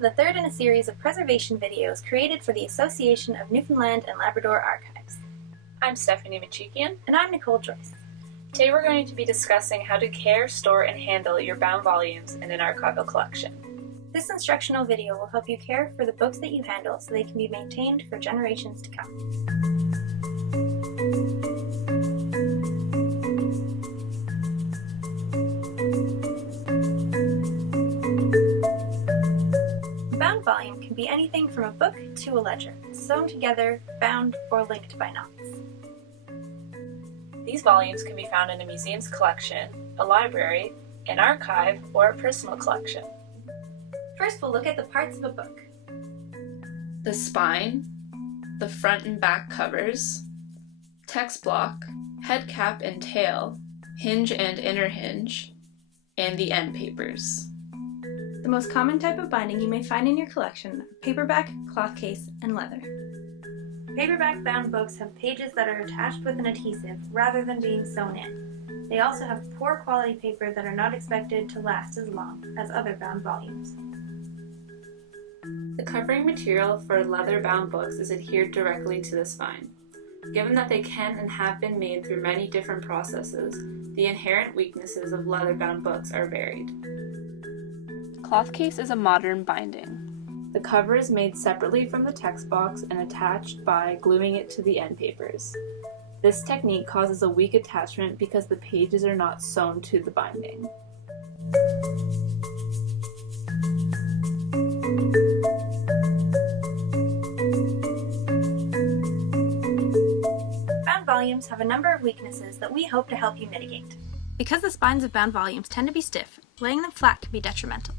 to the third in a series of preservation videos created for the Association of Newfoundland and Labrador Archives. I'm Stephanie Machikian. And I'm Nicole Joyce. Today we're going to be discussing how to care, store, and handle your bound volumes in an archival collection. This instructional video will help you care for the books that you handle so they can be maintained for generations to come. A bound volume can be anything from a book to a ledger, sewn together, bound, or linked by knots. These volumes can be found in a museum's collection, a library, an archive, or a personal collection. First, we'll look at the parts of a book. The spine, the front and back covers, text block, head cap and tail, hinge and inner hinge, and the end papers. The most common type of binding you may find in your collection are paperback, cloth case, and leather. Paperback bound books have pages that are attached with an adhesive rather than being sewn in. They also have poor quality paper that are not expected to last as long as other bound volumes. The covering material for leather-bound books is adhered directly to the spine. Given that they can and have been made through many different processes, the inherent weaknesses of leather-bound books are varied. Cloth case is a modern binding. The cover is made separately from the text box and attached by gluing it to the end papers. This technique causes a weak attachment because the pages are not sewn to the binding. Bound volumes have a number of weaknesses that we hope to help you mitigate. Because the spines of bound volumes tend to be stiff, laying them flat can be detrimental.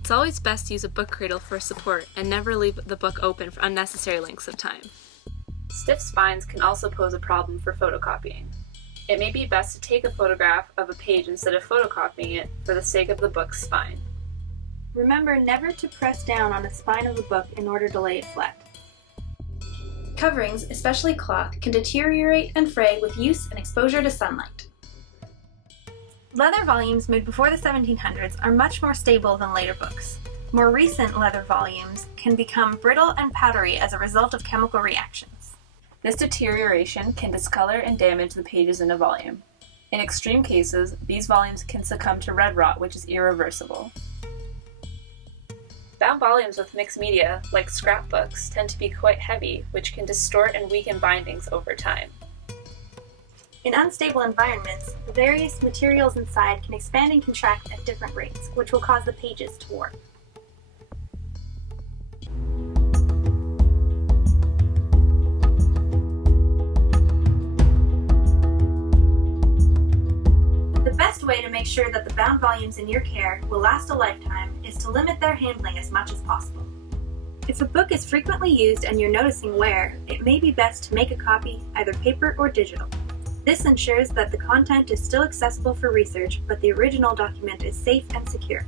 It's always best to use a book cradle for support and never leave the book open for unnecessary lengths of time. Stiff spines can also pose a problem for photocopying. It may be best to take a photograph of a page instead of photocopying it for the sake of the book's spine. Remember never to press down on the spine of the book in order to lay it flat. Coverings, especially cloth, can deteriorate and fray with use and exposure to sunlight. Leather volumes made before the 1700s are much more stable than later books. More recent leather volumes can become brittle and powdery as a result of chemical reactions. This deterioration can discolor and damage the pages in a volume. In extreme cases, these volumes can succumb to red rot, which is irreversible. Bound volumes with mixed media, like scrapbooks, tend to be quite heavy, which can distort and weaken bindings over time. In unstable environments, the various materials inside can expand and contract at different rates, which will cause the pages to warp. The best way to make sure that the bound volumes in your care will last a lifetime is to limit their handling as much as possible. If a book is frequently used and you're noticing wear, it may be best to make a copy, either paper or digital. This ensures that the content is still accessible for research, but the original document is safe and secure.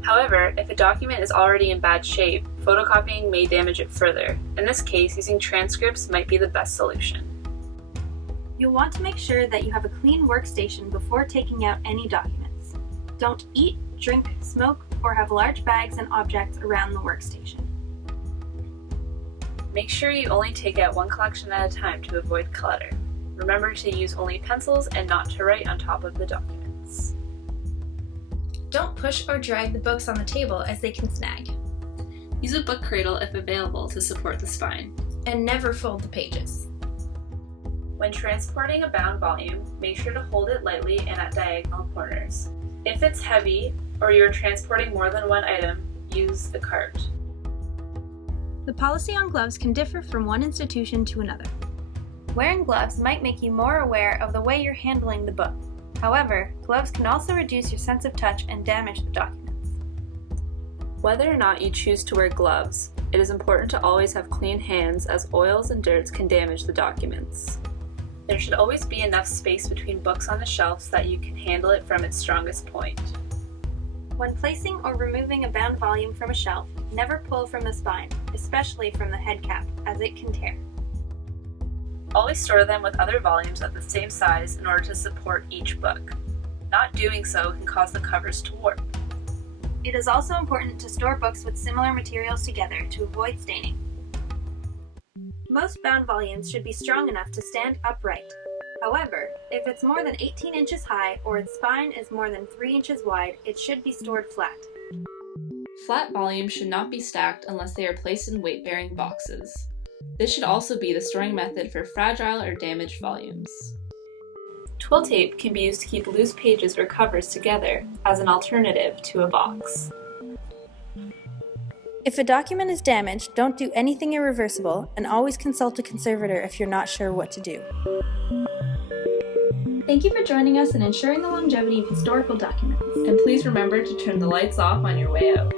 However, if a document is already in bad shape, photocopying may damage it further. In this case, using transcripts might be the best solution. You'll want to make sure that you have a clean workstation before taking out any documents. Don't eat, drink, smoke, or have large bags and objects around the workstation. Make sure you only take out one collection at a time to avoid clutter. Remember to use only pencils and not to write on top of the documents. Don't push or drag the books on the table as they can snag. Use a book cradle if available to support the spine. And never fold the pages. When transporting a bound volume, make sure to hold it lightly and at diagonal corners. If it's heavy or you're transporting more than one item, use the cart. The policy on gloves can differ from one institution to another. Wearing gloves might make you more aware of the way you're handling the book. However, gloves can also reduce your sense of touch and damage the documents. Whether or not you choose to wear gloves, it is important to always have clean hands as oils and dirts can damage the documents. There should always be enough space between books on the shelf so that you can handle it from its strongest point. When placing or removing a bound volume from a shelf, never pull from the spine, especially from the head cap, as it can tear. Always store them with other volumes of the same size in order to support each book. Not doing so can cause the covers to warp. It is also important to store books with similar materials together to avoid staining. Most bound volumes should be strong enough to stand upright. However, if it's more than 18 inches high or its spine is more than 3 inches wide, it should be stored flat. Flat volumes should not be stacked unless they are placed in weight-bearing boxes. This should also be the storing method for fragile or damaged volumes. Twill tape can be used to keep loose pages or covers together as an alternative to a box. If a document is damaged, don't do anything irreversible, and always consult a conservator if you're not sure what to do. Thank you for joining us in ensuring the longevity of historical documents. And please remember to turn the lights off on your way out.